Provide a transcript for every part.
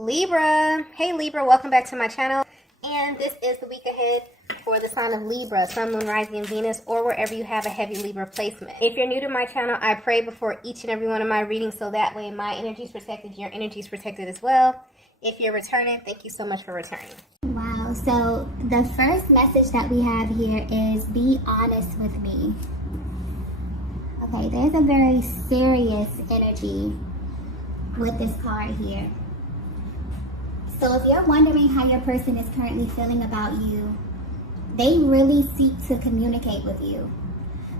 Libra. Hey Libra, welcome back to my channel. And this is the week ahead for the sign of Libra, Sun, Moon, Rising, and Venus, or wherever you have a heavy Libra placement. If you're new to my channel, I pray before each and every one of my readings so that way my energy is protected, your energy is protected as well. If you're returning, thank you so much for returning. Wow, so the first message that we have here is be honest with me. Okay, there's a very serious energy with this card here. So if you're wondering how your person is currently feeling about you, they really seek to communicate with you.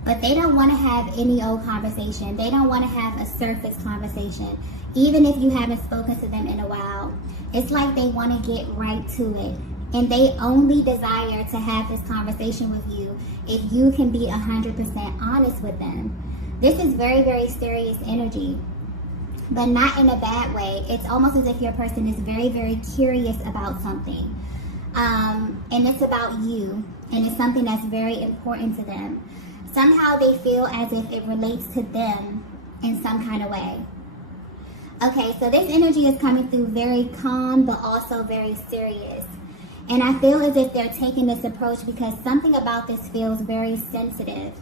But they don't want to have any old conversation. They don't want to have a surface conversation. Even if you haven't spoken to them in a while, it's like they want to get right to it. And they only desire to have this conversation with you if you can be 100% honest with them. This is very, very serious energy, but not in a bad way. It's almost as if your person is very, very curious about something. And it's about you, and it's something that's very important to them. Somehow they feel as if it relates to them in some kind of way. Okay, so this energy is coming through very calm, but also very serious. And I feel as if they're taking this approach because something about this feels very sensitive.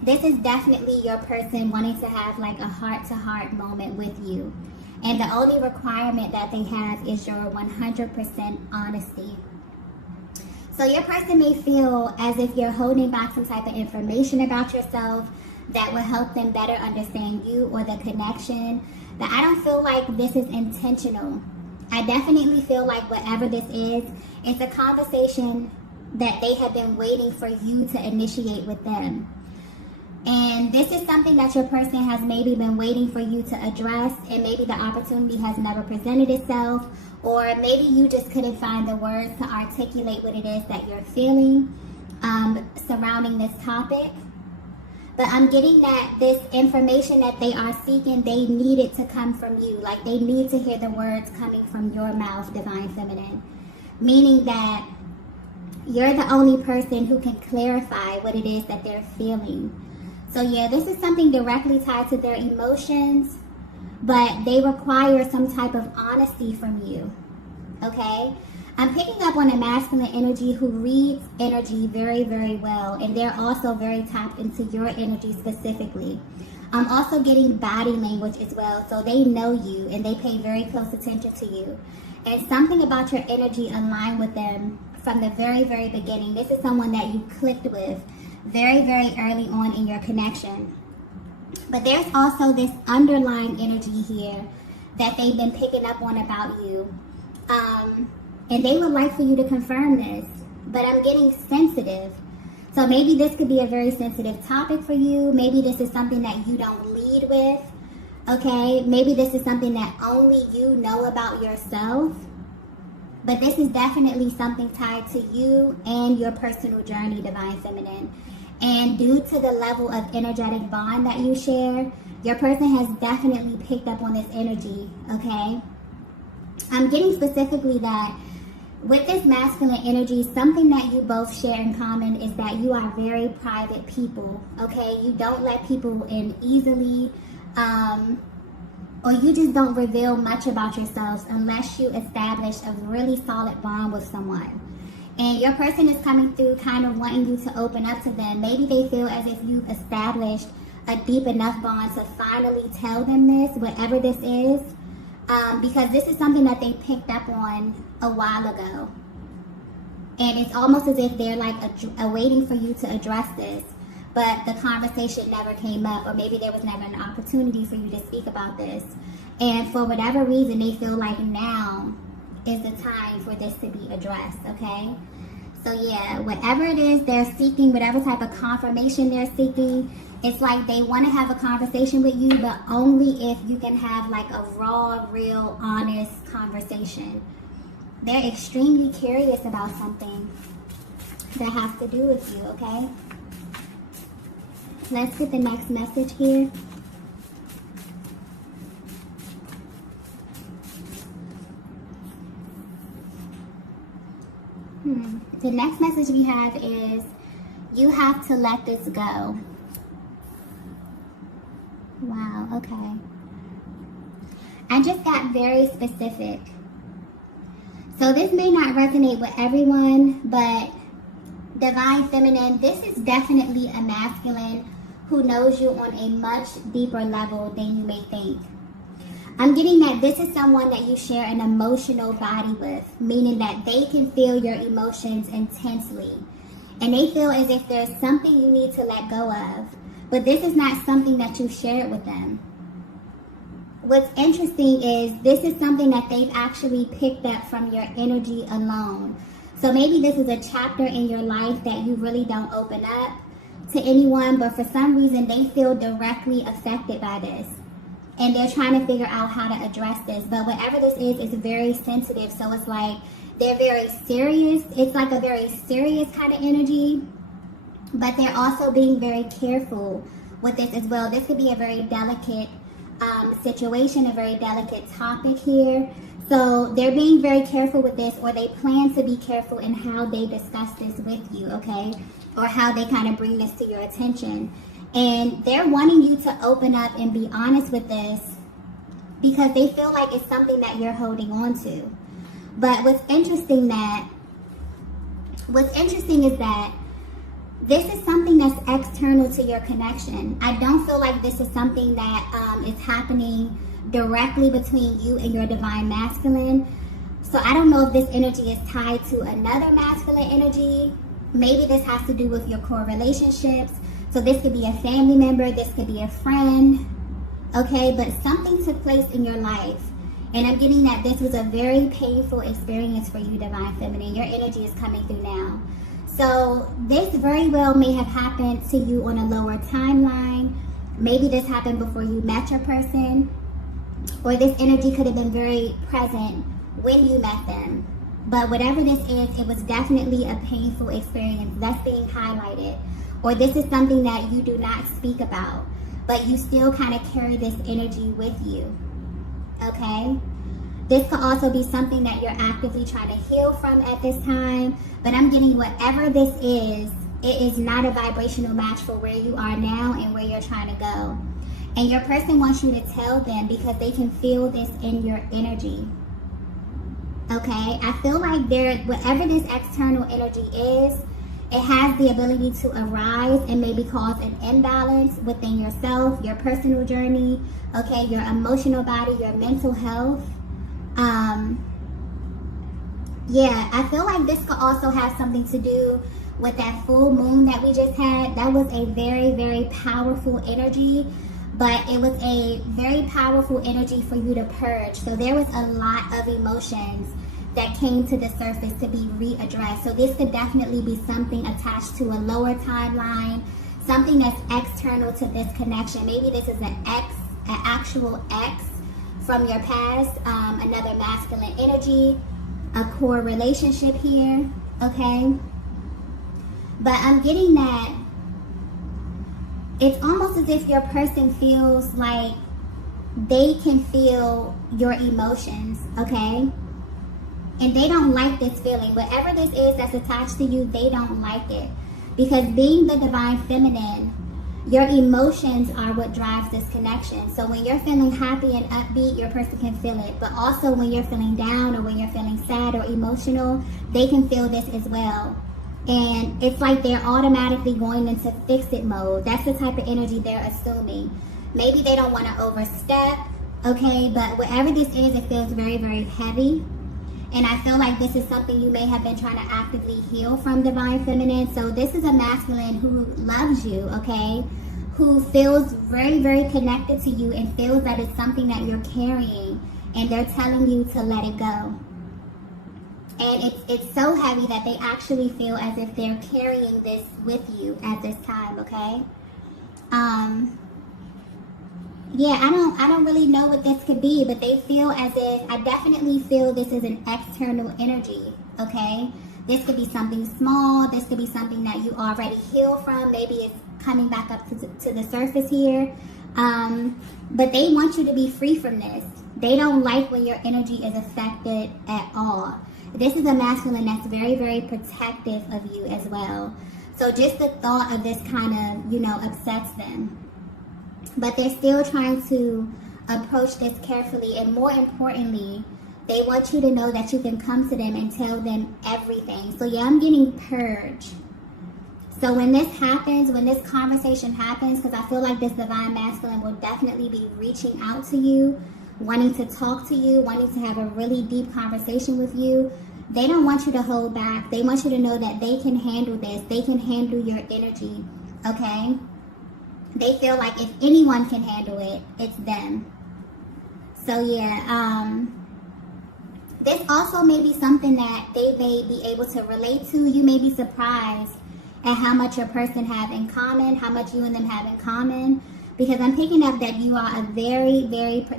This is definitely your person wanting to have like a heart-to-heart moment with you. And the only requirement that they have is your 100% honesty. So your person may feel as if you're holding back some type of information about yourself that will help them better understand you or the connection. But I don't feel like this is intentional. I definitely feel like whatever this is, it's a conversation that they have been waiting for you to initiate with them. And this is something that your person has maybe been waiting for you to address, and maybe the opportunity has never presented itself, or maybe you just couldn't find the words to articulate what it is that you're feeling surrounding this topic. But I'm getting that this information that they are seeking, they need it to come from you. Like they need to hear the words coming from your mouth, Divine Feminine. Meaning that you're the only person who can clarify what it is that they're feeling. So yeah, this is something directly tied to their emotions, but they require some type of honesty from you, okay? I'm picking up on a masculine energy who reads energy very, very well, and they're also very tapped into your energy specifically. I'm also getting body language as well, so they know you and they pay very close attention to you. And something about your energy aligned with them from the very, very beginning. This is someone that you clicked with very, very early on in your connection. But there's also this underlying energy here that they've been picking up on about you. And they would like for you to confirm this, but I'm getting sensitive. So maybe this could be a very sensitive topic for you. Maybe this is something that you don't lead with, okay? Maybe this is something that only you know about yourself. But this is definitely something tied to you and your personal journey, Divine Feminine. And due to the level of energetic bond that you share, your person has definitely picked up on this energy, okay? I'm getting specifically that with this masculine energy, something that you both share in common is that you are very private people, okay? You don't let people in easily, or you just don't reveal much about yourselves unless you establish a really solid bond with someone. And your person is coming through kind of wanting you to open up to them. Maybe they feel as if you've established a deep enough bond to finally tell them this, whatever this is, because this is something that they picked up on a while ago. And it's almost as if they're like waiting for you to address this, but the conversation never came up, or maybe there was never an opportunity for you to speak about this. And for whatever reason, they feel like now is the time for this to be addressed, okay? So yeah, whatever it is they're seeking, whatever type of confirmation they're seeking, it's like they want to have a conversation with you, but only if you can have like a raw, real, honest conversation. They're extremely curious about something that has to do with you, okay? Let's get the next message here. The next message we have is, you have to let this go. Wow, okay. I just got very specific. So this may not resonate with everyone, but divine feminine, this is definitely a masculine who knows you on a much deeper level than you may think. I'm getting that this is someone that you share an emotional body with, meaning that they can feel your emotions intensely. And they feel as if there's something you need to let go of. But this is not something that you've shared with them. What's interesting is this is something that they've actually picked up from your energy alone. So maybe this is a chapter in your life that you really don't open up to anyone, but for some reason they feel directly affected by this. And they're trying to figure out how to address this. But whatever this is very sensitive. So it's like they're very serious. It's like a very serious kind of energy. But they're also being very careful with this as well. This could be a very delicate situation, a very delicate topic here. So they're being very careful with this, or they plan to be careful in how they discuss this with you, okay? Or how they kind of bring this to your attention. And they're wanting you to open up and be honest with this because they feel like it's something that you're holding on to. But what's interesting is that this is something that's external to your connection. I don't feel like this is something that is happening directly between you and your divine masculine. So I don't know if this energy is tied to another masculine energy. Maybe this has to do with your core relationships. So this could be a family member, this could be a friend, okay? But something took place in your life. And I'm getting that this was a very painful experience for you, divine feminine. Your energy is coming through now. So this very well may have happened to you on a lower timeline. Maybe this happened before you met your person. Or this energy could have been very present when you met them. But whatever this is, it was definitely a painful experience that's being highlighted. Or this is something that you do not speak about, but you still kind of carry this energy with you, okay? This could also be something that you're actively trying to heal from at this time, but I'm getting whatever this is, it is not a vibrational match for where you are now and where you're trying to go. And your person wants you to tell them because they can feel this in your energy, okay? I feel like whatever this external energy is, it has the ability to arise and maybe cause an imbalance within yourself, your personal journey, okay, your emotional body, your mental health. Yeah, I feel like this could also have something to do with that full moon that we just had. That was a very, very powerful energy, but it was a very powerful energy for you to purge. So there was a lot of emotions that came to the surface to be readdressed. So this could definitely be something attached to a lower timeline, something that's external to this connection. Maybe this is an actual ex from your past, another masculine energy, a core relationship here, okay? But I'm getting that it's almost as if your person feels like they can feel your emotions, okay? And they don't like this feeling. Whatever this is that's attached to you, they don't like it. Because being the divine feminine, your emotions are what drives this connection. So when you're feeling happy and upbeat, your person can feel it. But also when you're feeling down or when you're feeling sad or emotional, they can feel this as well. And it's like they're automatically going into fix-it mode. That's the type of energy they're assuming. Maybe they don't want to overstep, okay? But whatever this is, it feels very, very heavy. And I feel like this is something you may have been trying to actively heal from, divine feminine. So this is a masculine who loves you, okay? Who feels very, very connected to you and feels that it's something that you're carrying. And they're telling you to let it go. And it's so heavy that they actually feel as if they're carrying this with you at this time, okay? Yeah, I don't really know what this could be, but they feel as if, I definitely feel this is an external energy, okay? This could be something small. This could be something that you already healed from. Maybe it's coming back up to the surface here. But they want you to be free from this. They don't like when your energy is affected at all. This is a masculine that's very, very protective of you as well. So just the thought of this kind of, upsets them. But they're still trying to approach this carefully. And more importantly, They want you to know that you can come to them and tell them everything. So yeah, I'm getting purge. So when this happens, when this conversation happens, because I feel like this divine masculine will definitely be reaching out to you, wanting to talk to you, wanting to have a really deep conversation with you. They don't want you to hold back. They want you to know that they can handle this. They can handle your energy, okay? They feel like if anyone can handle it, it's them. So yeah, this also may be something that they may be able to relate to. You may be surprised at how much your person have in common, how much you and them have in common. Because I'm picking up that you are a very,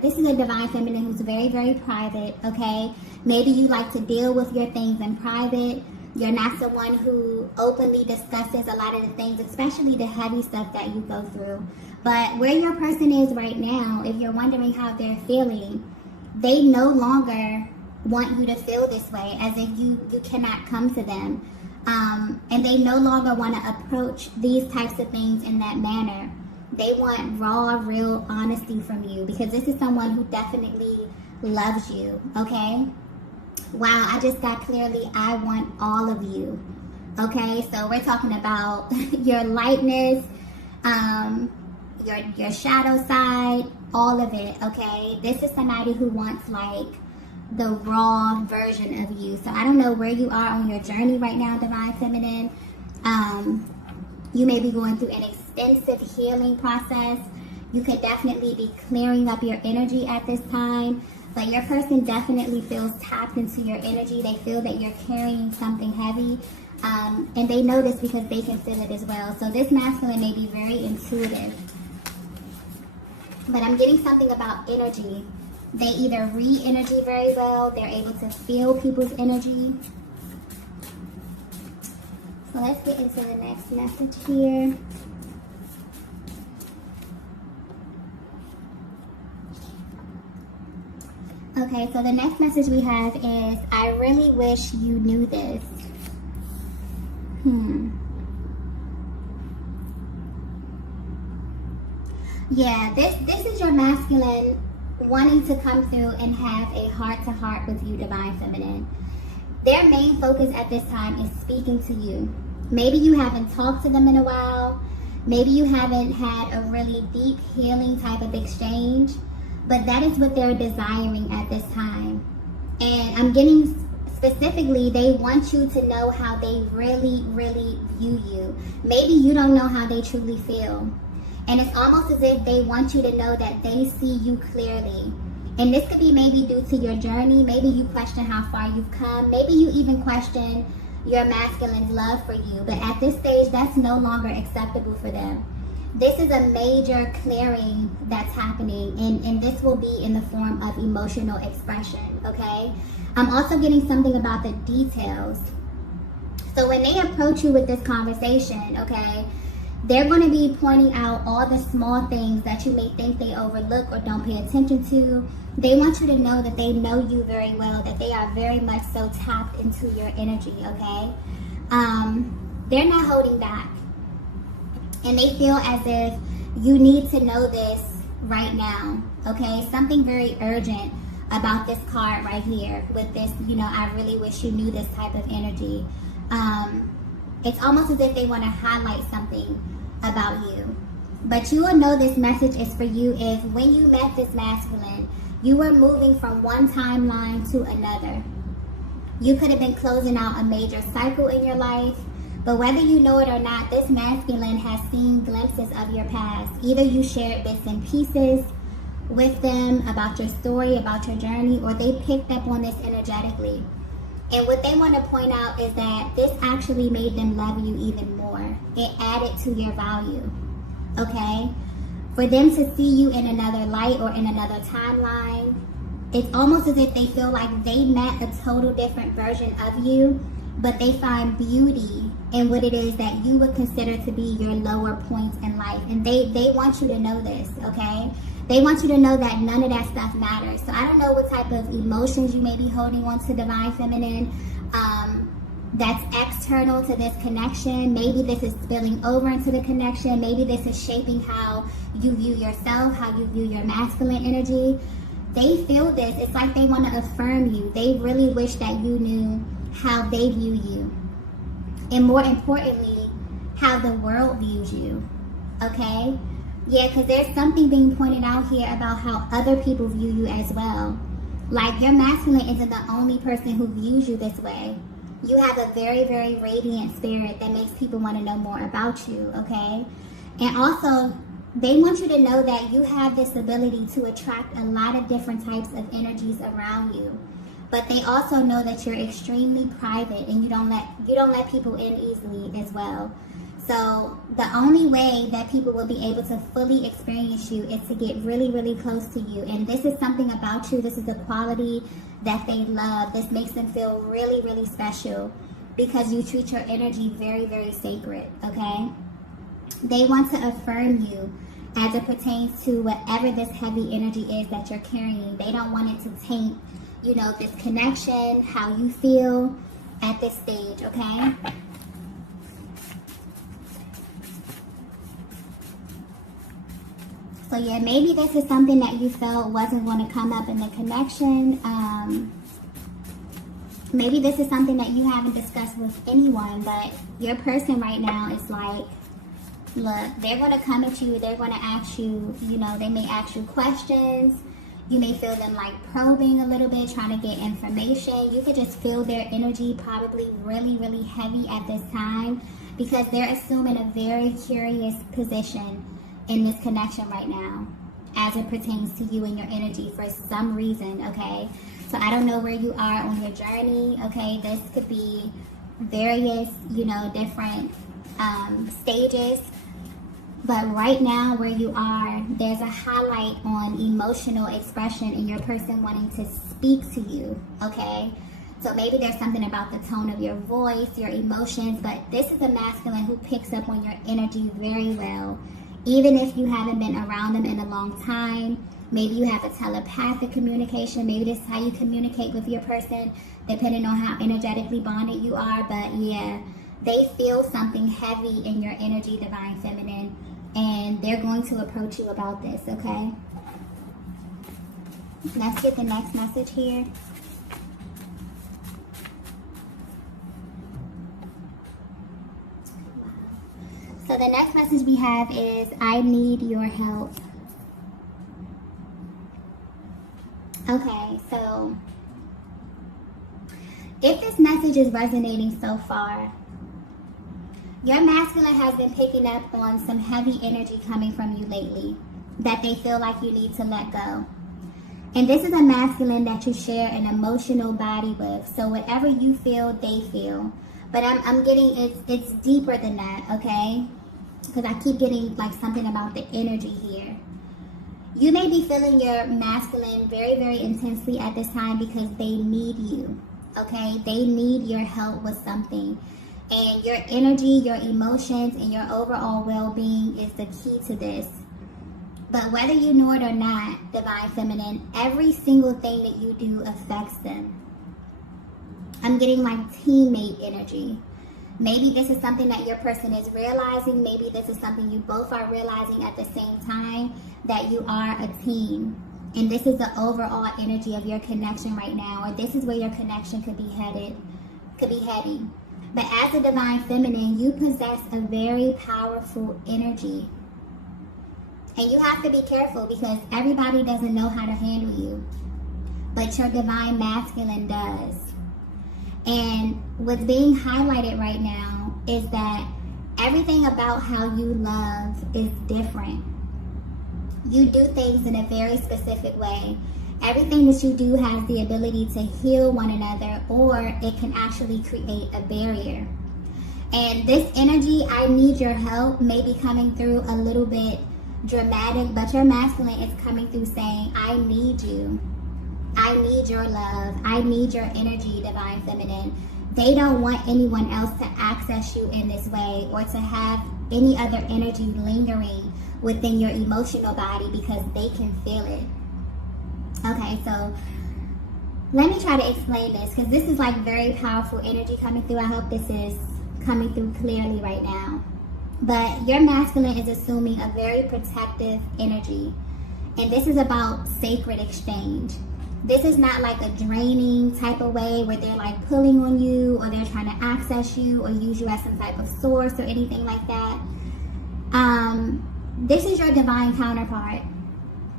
this is a divine feminine who's very, very private, okay? Maybe you like to deal with your things in private. You're not someone who openly discusses a lot of the things, especially the heavy stuff that you go through. But where your person is right now, if you're wondering how they're feeling, they no longer want you to feel this way, as if you cannot come to them. And they no longer want to approach these types of things in that manner. They want raw, real honesty from you, because this is someone who definitely loves you, okay? Wow, I just got clearly, I want all of you, okay? So we're talking about your lightness, your shadow side, all of it, okay? This is somebody who wants like the raw version of you. So I don't know where you are on your journey right now, divine feminine. You may be going through an extensive healing process. You could definitely be clearing up your energy at this time, but your person definitely feels tapped into your energy. They feel that you're carrying something heavy, and they know this because they can feel it as well. So this masculine may be very intuitive, but I'm getting something about energy. They either read energy very well, they're able to feel people's energy. So let's get into the next message here. Okay, so the next message we have is, I really wish you knew this. Yeah, this is your masculine wanting to come through and have a heart-to-heart with you, divine feminine. Their main focus at this time is speaking to you. Maybe you haven't talked to them in a while. Maybe you haven't had a really deep healing type of exchange, but that is what they're desiring at this time. And I'm getting specifically, they want you to know how they really, really view you. Maybe you don't know how they truly feel. And it's almost as if they want you to know that they see you clearly. And this could be maybe due to your journey. Maybe you question how far you've come. Maybe you even question your masculine's love for you. But at this stage, that's no longer acceptable for them. This is a major clearing that's happening. And this will be in the form of emotional expression, okay? I'm also getting something about the details. So when they approach you with this conversation, okay, they're going to be pointing out all the small things that you may think they overlook or don't pay attention to. They want you to know that they know you very well, that they are very much so tapped into your energy, okay? They're not holding back. And they feel as if you need to know this right now, okay? Something very urgent about this card right here with this, I really wish you knew this type of energy. It's almost as if they want to highlight something about you. But you will know this message is for you if when you met this masculine, you were moving from one timeline to another. You could have been closing out a major cycle in your life, but whether you know it or not, this masculine has seen glimpses of your past. Either you shared bits and pieces with them about your story, about your journey, or they picked up on this energetically. And what they want to point out is that this actually made them love you even more. It added to your value, okay? For them to see you in another light or in another timeline, it's almost as if they feel like they met a total different version of you, but they find beauty in what it is that you would consider to be your lower points in life. And they want you to know this, okay? They want you to know that none of that stuff matters. So I don't know what type of emotions you may be holding on to, divine feminine, that's external to this connection. Maybe this is spilling over into the connection. Maybe this is shaping how you view yourself, how you view your masculine energy. They feel this. It's like they want to affirm you. They really wish that you knew how they view you. And more importantly, how the world views you. Okay? Yeah, because there's something being pointed out here about how other people view you as well. Like, your masculine isn't the only person who views you this way. You have a very, very radiant spirit that makes people want to know more about you, okay? And also, they want you to know that you have this ability to attract a lot of different types of energies around you. But they also know that you're extremely private and you don't let people in easily as well. So the only way that people will be able to fully experience you is to get really, really close to you. And this is something about you. This is a quality that they love. This makes them feel really, really special because you treat your energy very, very sacred, okay? They want to affirm you as it pertains to whatever this heavy energy is that you're carrying. They don't want it to taint, you know, this connection, how you feel at this stage, okay? So yeah, maybe this is something that you felt wasn't going to come up in the connection. Maybe this is something that you haven't discussed with anyone, but your person right now is like, look, they're going to come at you. They're going to ask you, you know, they may ask you questions. You may feel them like probing a little bit, trying to get information. You could just feel their energy probably really, really heavy at this time because they're assuming a very curious position in this connection right now as it pertains to you and your energy for some reason, okay? So I don't know where you are on your journey, okay? This could be various, you know, different stages. But right now where you are, there's a highlight on emotional expression and your person wanting to speak to you, okay? So maybe there's something about the tone of your voice, your emotions, but this is a masculine who picks up on your energy very well. Even if you haven't been around them in a long time, maybe you have a telepathic communication. Maybe this is how you communicate with your person, depending on how energetically bonded you are. But yeah, they feel something heavy in your energy, Divine Feminine, and they're going to approach you about this, okay? Let's get the next message here. So the next message we have is, I need your help. Okay, so if this message is resonating so far, your masculine has been picking up on some heavy energy coming from you lately that they feel like you need to let go. And this is a masculine that you share an emotional body with. So whatever you feel, they feel. But I'm getting, it's deeper than that, okay? Because I keep getting like something about the energy here. You may be feeling your masculine very, very intensely at this time because they need you, okay? They need your help with something. And your energy, your emotions, and your overall well-being is the key to this. But whether you know it or not, Divine Feminine, every single thing that you do affects them. I'm getting like teammate energy. Maybe this is something that your person is realizing. Maybe this is something you both are realizing at the same time, that you are a team. And this is the overall energy of your connection right now, or this is where your connection could be heading. But as a Divine Feminine, you possess a very powerful energy. And you have to be careful because everybody doesn't know how to handle you. But your Divine Masculine does. And what's being highlighted right now is that everything about how you love is different. You do things in a very specific way. Everything that you do has the ability to heal one another, or it can actually create a barrier. And this energy, I need your help, may be coming through a little bit dramatic, but your masculine is coming through saying, I need you. I need your love. I need your energy, Divine Feminine. They don't want anyone else to access you in this way or to have any other energy lingering within your emotional body because they can feel it. Okay, so let me try to explain this because this is like very powerful energy coming through. I hope this is coming through clearly right now. But your masculine is assuming a very protective energy. And this is about sacred exchange. This is not like a draining type of way where they're like pulling on you or they're trying to access you or use you as some type of source or anything like that. This is your divine counterpart.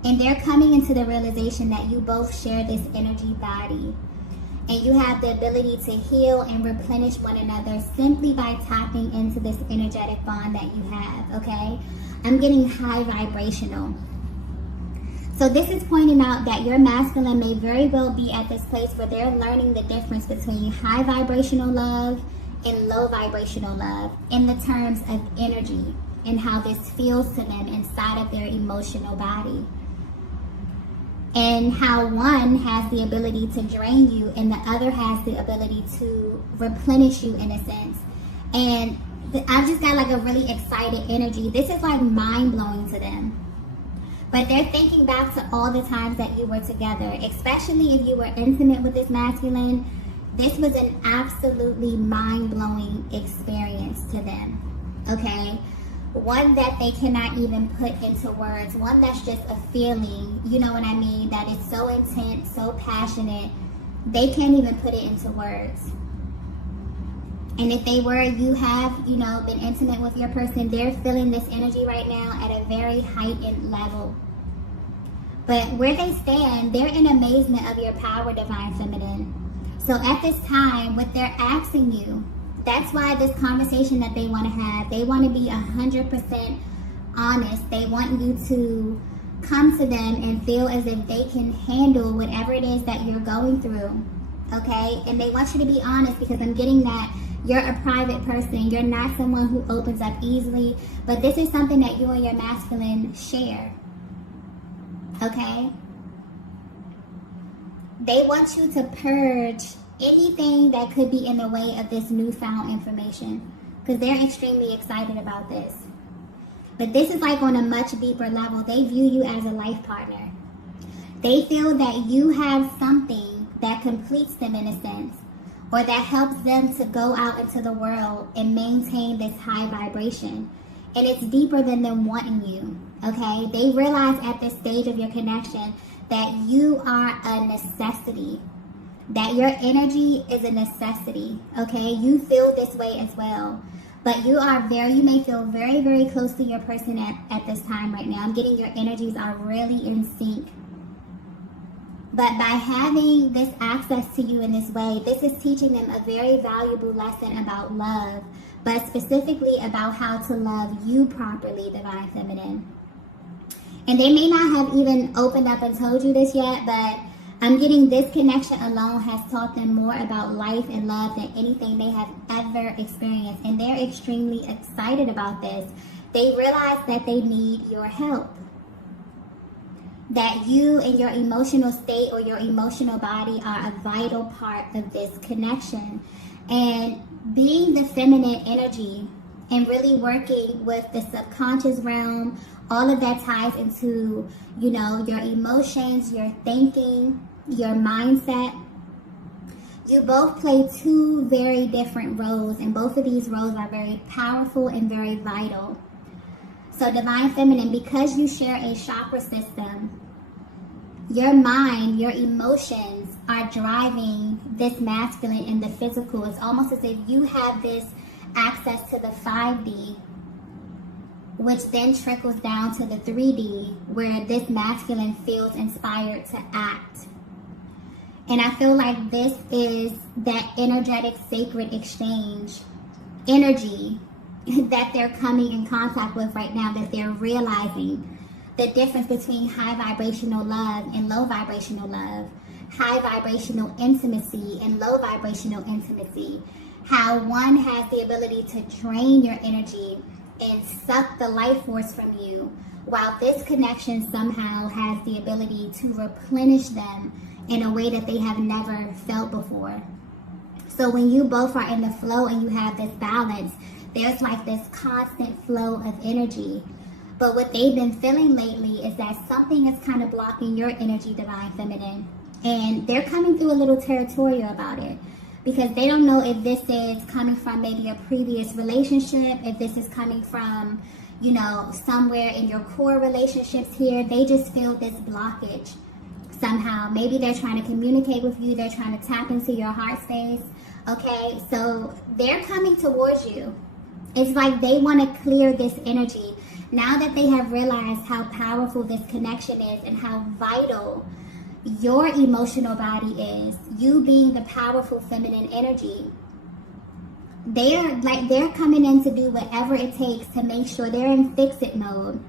And they're coming into the realization that you both share this energy body. And you have the ability to heal and replenish one another simply by tapping into this energetic bond that you have, okay? I'm getting high vibrational. So this is pointing out that your masculine may very well be at this place where they're learning the difference between high vibrational love and low vibrational love in the terms of energy and how this feels to them inside of their emotional body. And how one has the ability to drain you and the other has the ability to replenish you in a sense. And I've just got like a really excited energy. This is like mind-blowing to them. But they're thinking back to all the times that you were together, especially if you were intimate with this masculine. This was an absolutely mind-blowing experience to them, okay? One that they cannot even put into words, one that's just a feeling, you know what I mean, that is so intense, so passionate, they can't even put it into words. And if they were, you have, been intimate with your person, they're feeling this energy right now at a very heightened level. But where they stand, they're in amazement of your power, divine feminine. So at this time, what they're asking you, that's why this conversation that they want to have, they want to be 100% honest. They want you to come to them and feel as if they can handle whatever it is that you're going through, okay? And they want you to be honest because I'm getting that you're a private person. You're not someone who opens up easily, but this is something that you and your masculine share, okay? They want you to purge anything that could be in the way of this newfound information because they're extremely excited about this. But this is like on a much deeper level. They view you as a life partner. They feel that you have something that completes them in a sense, or that helps them to go out into the world and maintain this high vibration. And it's deeper than them wanting you, okay? They realize at this stage of your connection that you are a necessity, that your energy is a necessity, okay? You feel this way as well. But you may feel very, very close to your person at this time right now. I'm getting your energies are really in sync. But by having this access to you in this way, this is teaching them a very valuable lesson about love, but specifically about how to love you properly, divine feminine. And they may not have even opened up and told you this yet, but I'm getting this connection alone has taught them more about life and love than anything they have ever experienced. And they're extremely excited about this. They realize that they need your help. That you and your emotional state or your emotional body are a vital part of this connection. And being the feminine energy and really working with the subconscious realm, all of that ties into, your emotions, your thinking, your mindset. You both play two very different roles, and both of these roles are very powerful and very vital. So divine feminine, because you share a chakra system, your mind, your emotions are driving this masculine in the physical. It's almost as if you have this access to the 5D, which then trickles down to the 3D, where this masculine feels inspired to act. And I feel like this is that energetic sacred exchange energy that they're coming in contact with right now, that they're realizing the difference between high vibrational love and low vibrational love, high vibrational intimacy and low vibrational intimacy, how one has the ability to drain your energy and suck the life force from you, while this connection somehow has the ability to replenish them in a way that they have never felt before. So when you both are in the flow and you have this balance, there's like this constant flow of energy. But what they've been feeling lately is that something is kind of blocking your energy, divine feminine. And they're coming through a little territorial about it, because they don't know if this is coming from maybe a previous relationship, if this is coming from, you know, somewhere in your core relationships here, they just feel this blockage somehow. Maybe they're trying to communicate with you. They're trying to tap into your heart space. Okay, so they're coming towards you. It's like they want to clear this energy. Now that they have realized how powerful this connection is and how vital your emotional body is, you being the powerful feminine energy, they're coming in to do whatever it takes to make sure they're in fix-it mode.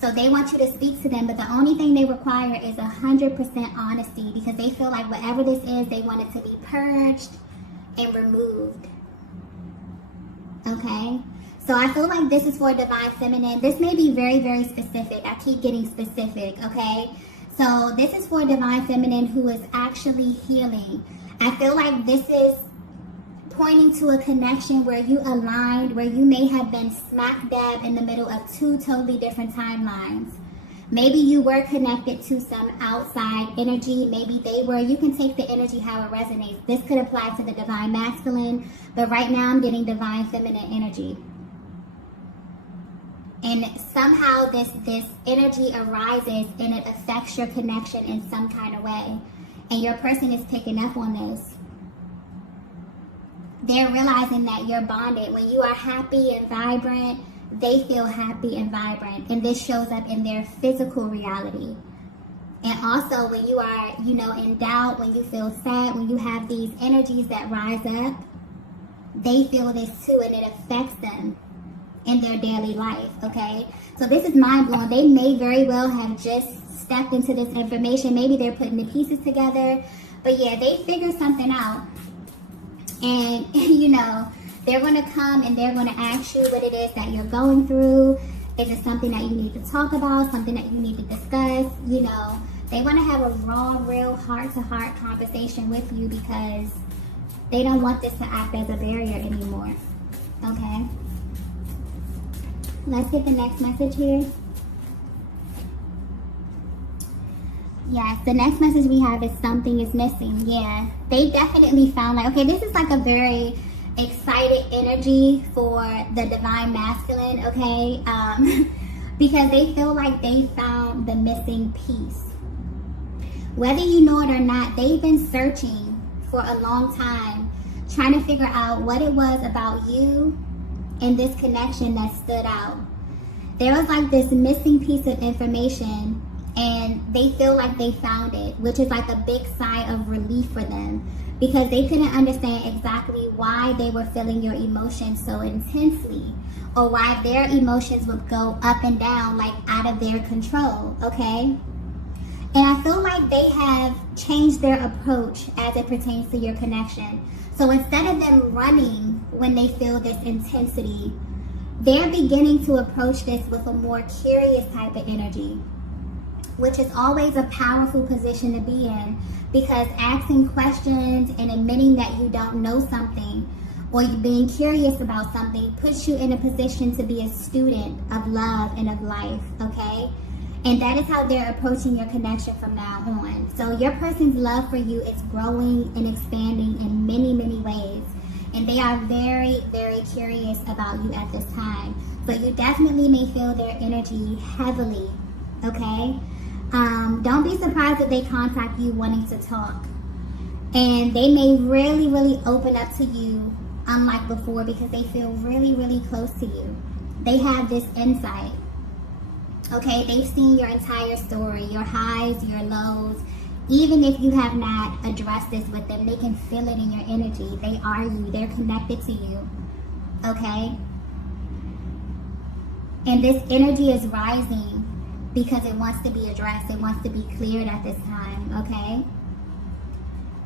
So they want you to speak to them, but the only thing they require is 100% honesty, because they feel like whatever this is, they want it to be purged and removed. Okay? So I feel like this is for divine feminine. This may be very, very specific. I keep getting specific, okay? So this is for divine feminine who is actually healing. I feel like this is pointing to a connection where you aligned, where you may have been smack dab in the middle of two totally different timelines. Maybe you were connected to some outside energy. Maybe they were. You can take the energy how it resonates. This could apply to the divine masculine, but right now I'm getting divine feminine energy. And somehow this energy arises and it affects your connection in some kind of way. And your person is picking up on this. They're realizing that you're bonded. When you are happy and vibrant, they feel happy and vibrant. And this shows up in their physical reality. And also when you are, you know, in doubt, when you feel sad, when you have these energies that rise up, they feel this too, and it affects them in their daily life, okay? So this is mind-blowing. They may very well have just stepped into this information. Maybe they're putting the pieces together. But yeah, they figured something out. And, you know, they're going to come and they're going to ask you what it is that you're going through. Is it something that you need to talk about, something that you need to discuss? You know, they want to have a raw, real, heart-to-heart conversation with you because they don't want this to act as a barrier anymore, okay? Let's get the next message here. Yes, the next message we have is something is missing. Yeah, they definitely found like, okay, this is like a very excited energy for the divine masculine, okay? Because they feel like they found the missing piece. Whether you know it or not, they've been searching for a long time, trying to figure out what it was about you and this connection that stood out. There was like this missing piece of information, and they feel like they found it, which is like a big sigh of relief for them, because they couldn't understand exactly why they were feeling your emotions so intensely, or why their emotions would go up and down like out of their control, okay? And I feel like they have changed their approach as it pertains to your connection. So instead of them running when they feel this intensity, they're beginning to approach this with a more curious type of energy, which is always a powerful position to be in, because asking questions and admitting that you don't know something or being curious about something puts you in a position to be a student of love and of life, okay? And that is how they're approaching your connection from now on. So your person's love for you is growing and expanding in many, many ways. And they are very, very curious about you at this time. So you definitely may feel their energy heavily, okay? Don't be surprised if they contact you wanting to talk. And they may really, really open up to you unlike before, because they feel really, really close to you. They have this insight. Okay, they've seen your entire story, your highs, your lows. Even if you have not addressed this with them, they can feel it in your energy. They are you. They're connected to you. Okay? And this energy is rising because it wants to be addressed. It wants to be cleared at this time. Okay?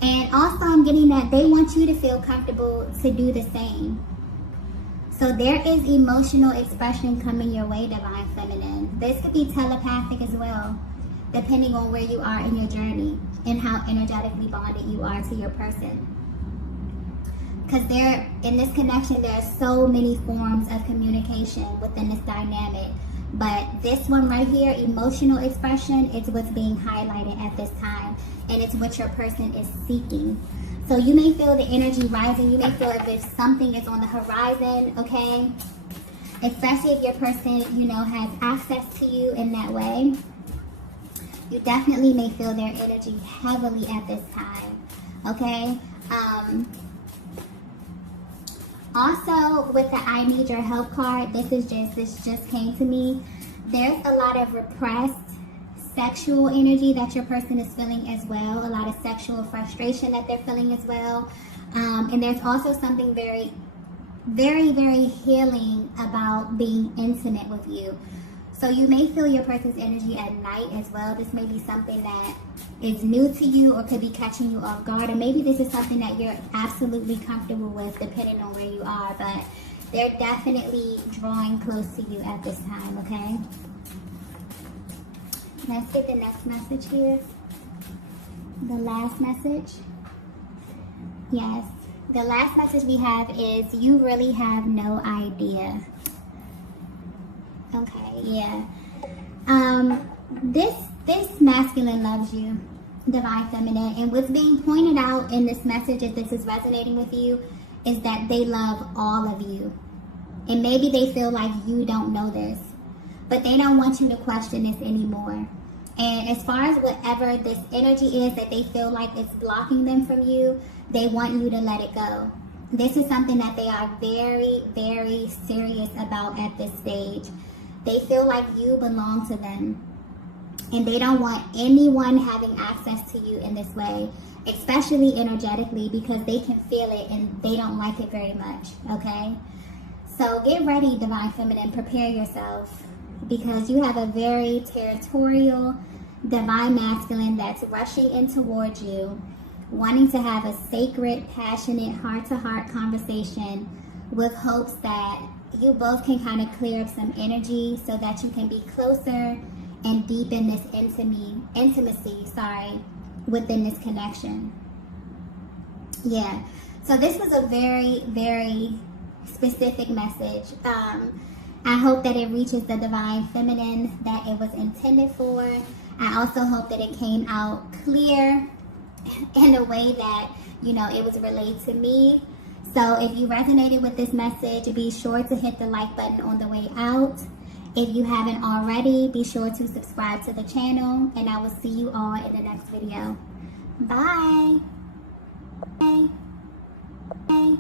And also I'm getting that they want you to feel comfortable to do the same. So there is emotional expression coming your way, divine feminine. This could be telepathic as well, depending on where you are in your journey and how energetically bonded you are to your person. Because in this connection, there are so many forms of communication within this dynamic. But this one right here, emotional expression, is what's being highlighted at this time. And it's what your person is seeking. So you may feel the energy rising. You may feel as if something is on the horizon, okay? especially if your person, you know, has access to you in that way. You definitely may feel their energy heavily at this time, okay? Also, with the I need your help card, this just came to me. There's a lot of repressed sexual energy that your person is feeling as well. A lot of sexual frustration that they're feeling as well. And there's also something very, very, very healing about being intimate with you. So you may feel your person's energy at night as well. This may be something that is new to you or could be catching you off guard. Or maybe this is something that you're absolutely comfortable with depending on where you are. But they're definitely drawing close to you at this time, okay? Let's get the next message here. The last message. Yes. The last message we have is you really have no idea. Okay, yeah. This masculine loves you, divine feminine, and what's being pointed out in this message, if this is resonating with you, is that they love all of you. And maybe they feel like you don't know this, but they don't want you to question this anymore. And as far as whatever this energy is that they feel like it's blocking them from you, they want you to let it go. This is something that they are very, very serious about at this stage. They feel like you belong to them. And they don't want anyone having access to you in this way, especially energetically, because they can feel it and they don't like it very much, okay? So get ready, divine feminine. Prepare yourself, because you have a very territorial divine masculine that's rushing in towards you, wanting to have a sacred, passionate, heart-to-heart conversation with hopes that you both can kind of clear up some energy so that you can be closer and deepen this intimacy, within this connection. Yeah, so this was a very, very specific message. I hope that it reaches the divine feminine that it was intended for. I also hope that it came out clear in a way that, you know, it was relayed to me. So if you resonated with this message, be sure to hit the like button on the way out. If you haven't already, be sure to subscribe to the channel, and I will see you all in the next video. Bye. Bye. Bye.